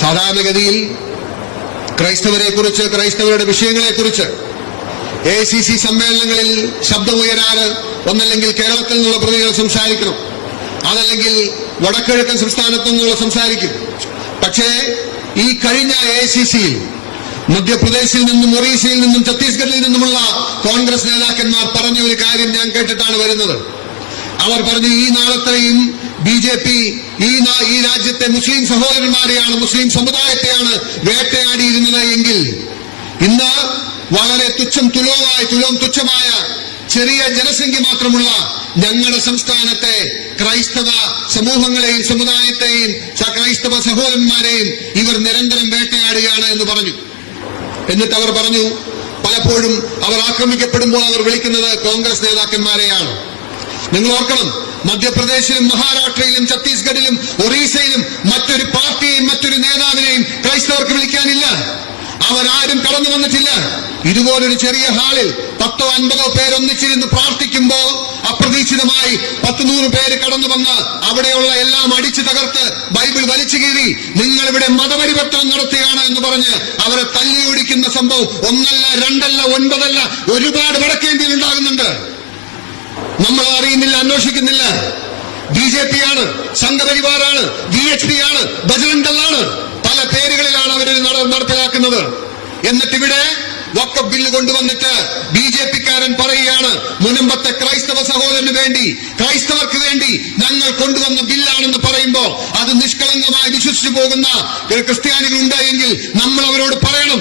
സാധാരണഗതിയിൽ ക്രൈസ്തവരെ കുറിച്ച്, ക്രൈസ്തവരുടെ വിഷയങ്ങളെ കുറിച്ച് AICC സമ്മേളനങ്ങളിൽ ശബ്ദമുയരാറ് ഒന്നല്ലെങ്കിൽ കേരളത്തിൽ നിന്നുള്ള പ്രതിനിധികൾ സംസാരിക്കണം, അതല്ലെങ്കിൽ വടക്കിഴക്കൻ സംസ്ഥാനത്തു നിന്നുള്ള സംസാരിക്കും. പക്ഷേ ഈ കഴിഞ്ഞ AICCയിൽ മധ്യപ്രദേശിൽ നിന്നും, ഒറീസയിൽ നിന്നും, ഛത്തീസ്ഗഡിൽ നിന്നുമുള്ള കോൺഗ്രസ് നേതാക്കന്മാർ പറഞ്ഞ ഒരു കാര്യം ഞാൻ കേട്ടിട്ടാണ് വരുന്നത്. അവർ പറഞ്ഞു, ഈ നാളത്തെയും BJP ഈ രാജ്യത്തെ മുസ്ലിം സഹോദരന്മാരെയാണ്, മുസ്ലിം സമുദായത്തെയാണ് വേട്ടയാടിയിരുന്നത് എങ്കിൽ ഇന്ന് വളരെ തുച്ഛമായ ചെറിയ ജനസംഖ്യ മാത്രമുള്ള ഞങ്ങളുടെ സംസ്ഥാനത്തെ ക്രൈസ്തവ സമൂഹങ്ങളെയും സമുദായത്തെയും ക്രൈസ്തവ സഹോദരന്മാരെയും ഇവർ നിരന്തരം വേട്ടയാടുകയാണ് എന്ന് പറഞ്ഞു. എന്നിട്ട് അവർ പറഞ്ഞു, പലപ്പോഴും അവർ ആക്രമിക്കപ്പെടുമ്പോൾ അവർ വിളിക്കുന്നത് കോൺഗ്രസ് നേതാക്കന്മാരെയാണ്. നിങ്ങൾ ഓർക്കണം, മധ്യപ്രദേശിലും മഹാരാഷ്ട്രയിലും ഛത്തീസ്ഗഡിലും ഒറീസയിലും മറ്റൊരു പാർട്ടിയെയും മറ്റൊരു നേതാവിനെയും ക്രൈസ്തവർക്ക് വിളിക്കാനില്ല. അവരാരും കടന്നു വന്നിട്ടില്ല. ഇതുപോലൊരു ചെറിയ ഹാളിൽ 10-50 പേരൊന്നിച്ചിരുന്ന് പ്രാർത്ഥിക്കുമ്പോ അപ്രതീക്ഷിതമായി 10-100 പേര് കടന്നു വന്ന് അവിടെയുള്ള എല്ലാം അടിച്ചു തകർത്ത് ബൈബിൾ വലിച്ചു കീറി നിങ്ങളിവിടെ മതപരിവർത്തനം നടത്തുകയാണ് എന്ന് പറഞ്ഞ് അവരെ തല്ലിയൊടിക്കുന്ന സംഭവം 1 അല്ല 2 അല്ല 9 അല്ല, ഒരുപാട് വടക്കേന്ത്യയിൽ ഉണ്ടാകുന്നുണ്ട്. നമ്മൾ അറിയുന്നില്ല, അന്വേഷിക്കുന്നില്ല. BJP ആണ്, സംഘപരിവാറാണ്, VHP ആണ്, ബജറംഗദളാണ്, പല പേരുകളിലാണ് അവർ നടപ്പിലാക്കുന്നത്. എന്നിട്ടിവിടെ വഖഫ് ബില്ല് കൊണ്ടുവന്നിട്ട് BJP-ക്കാരൻ പറയുകയാണ്, മുനമ്പത്തെ ക്രൈസ്തവ സഹോദരന് വേണ്ടി, ക്രൈസ്തവർക്ക് വേണ്ടി ഞങ്ങൾ കൊണ്ടുവന്ന ബില്ലാണെന്ന് പറയുമ്പോ അത് നിഷ്കളങ്കമായി വിശ്വസിച്ചു പോകുന്ന ക്രിസ്ത്യാനികളുണ്ട് എങ്കിൽ നമ്മൾ അവരോട് പറയണം,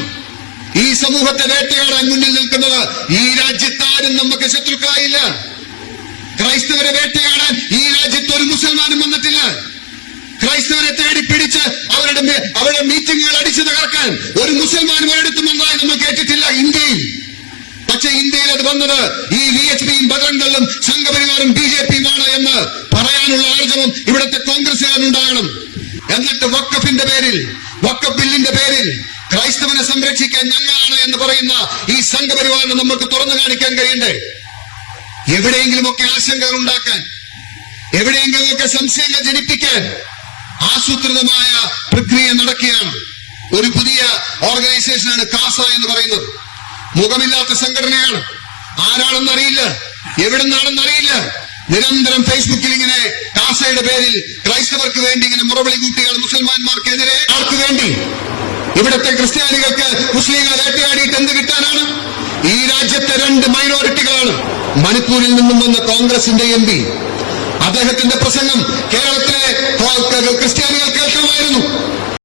ഈ സമൂഹത്തെ വേട്ടയാടാൻ മുന്നിൽ നിൽക്കുന്നത് ഈ രാജ്യത്താരും നമുക്ക് ശത്രുക്കളായില്ല. ക്രൈസ്തവരെ വേട്ടയാടാൻ ഈ രാജ്യത്ത് ഒരു മുസൽമാനും വന്നിട്ടില്ല. ക്രൈസ്തവരെ തേടി പിടിച്ച് അവരുടെ മീറ്റിംഗുകൾ അടിച്ചു തകർക്കാൻ ഒരു മുസൽമാനും ഒരിടത്തും വന്നതായി നമ്മൾ കേട്ടിട്ടില്ല ഇന്ത്യയിൽ. പക്ഷെ ഇന്ത്യയിൽ അത് വന്നത് ഈ VHPയും ബജറംഗദളും സംഘപരിവാറും BJPയുമാണ് എന്ന് പറയാനുള്ള ആർജവം ഇവിടുത്തെ കോൺഗ്രസുകാരുണ്ടാകണം. എന്നിട്ട് വഖഫ് ബില്ലിന്റെ പേരിൽ ക്രൈസ്തവനെ സംരക്ഷിക്കാൻ ഞങ്ങളാണ് എന്ന് പറയുന്ന ഈ സംഘപരിവാറിനെ നമുക്ക് തുറന്നു കാണിക്കാൻ കഴിയണ്ടേ? എവിടെയെങ്കിലുമൊക്കെ ആശങ്കകൾ ഉണ്ടാക്കാൻ, എവിടെയെങ്കിലുമൊക്കെ സംശയങ്ങൾ ജനിപ്പിക്കാൻ ആസൂത്രിതമായ പ്രക്രിയ നടക്കുകയാണ്. ഒരു പുതിയ ഓർഗനൈസേഷനാണ് കാസ എന്ന് പറയുന്നത്. മുഖമില്ലാത്ത സംഘടനയാണ്. ആരാണെന്നറിയില്ല, എവിടെ നിന്നാണെന്നറിയില്ല. നിരന്തരം ഫേസ്ബുക്കിൽ ഇങ്ങനെ കാസയുടെ പേരിൽ ക്രൈസ്തവർക്ക് വേണ്ടി ഇങ്ങനെ മുറവിളി കൂട്ടിയാണ് മുസൽമാന്മാർക്കെതിരെ. ആർക്ക് വേണ്ടി? ഇവിടുത്തെ ക്രിസ്ത്യാനികൾക്ക് മുസ്ലിങ്ങളെ വേട്ടയാടിയിട്ട് എന്ത് കിട്ടാനാണ്? ഈ രാജ്യത്തെ 2 മൈനോറിറ്റികളാണ്. മണിപ്പൂരിൽ നിന്നും വന്ന കോൺഗ്രസിന്റെ MP, അദ്ദേഹത്തിന്റെ പ്രസംഗം കേരളത്തിലെ ക്രിസ്ത്യാനികൾ കേൾക്കണമായിരുന്നു.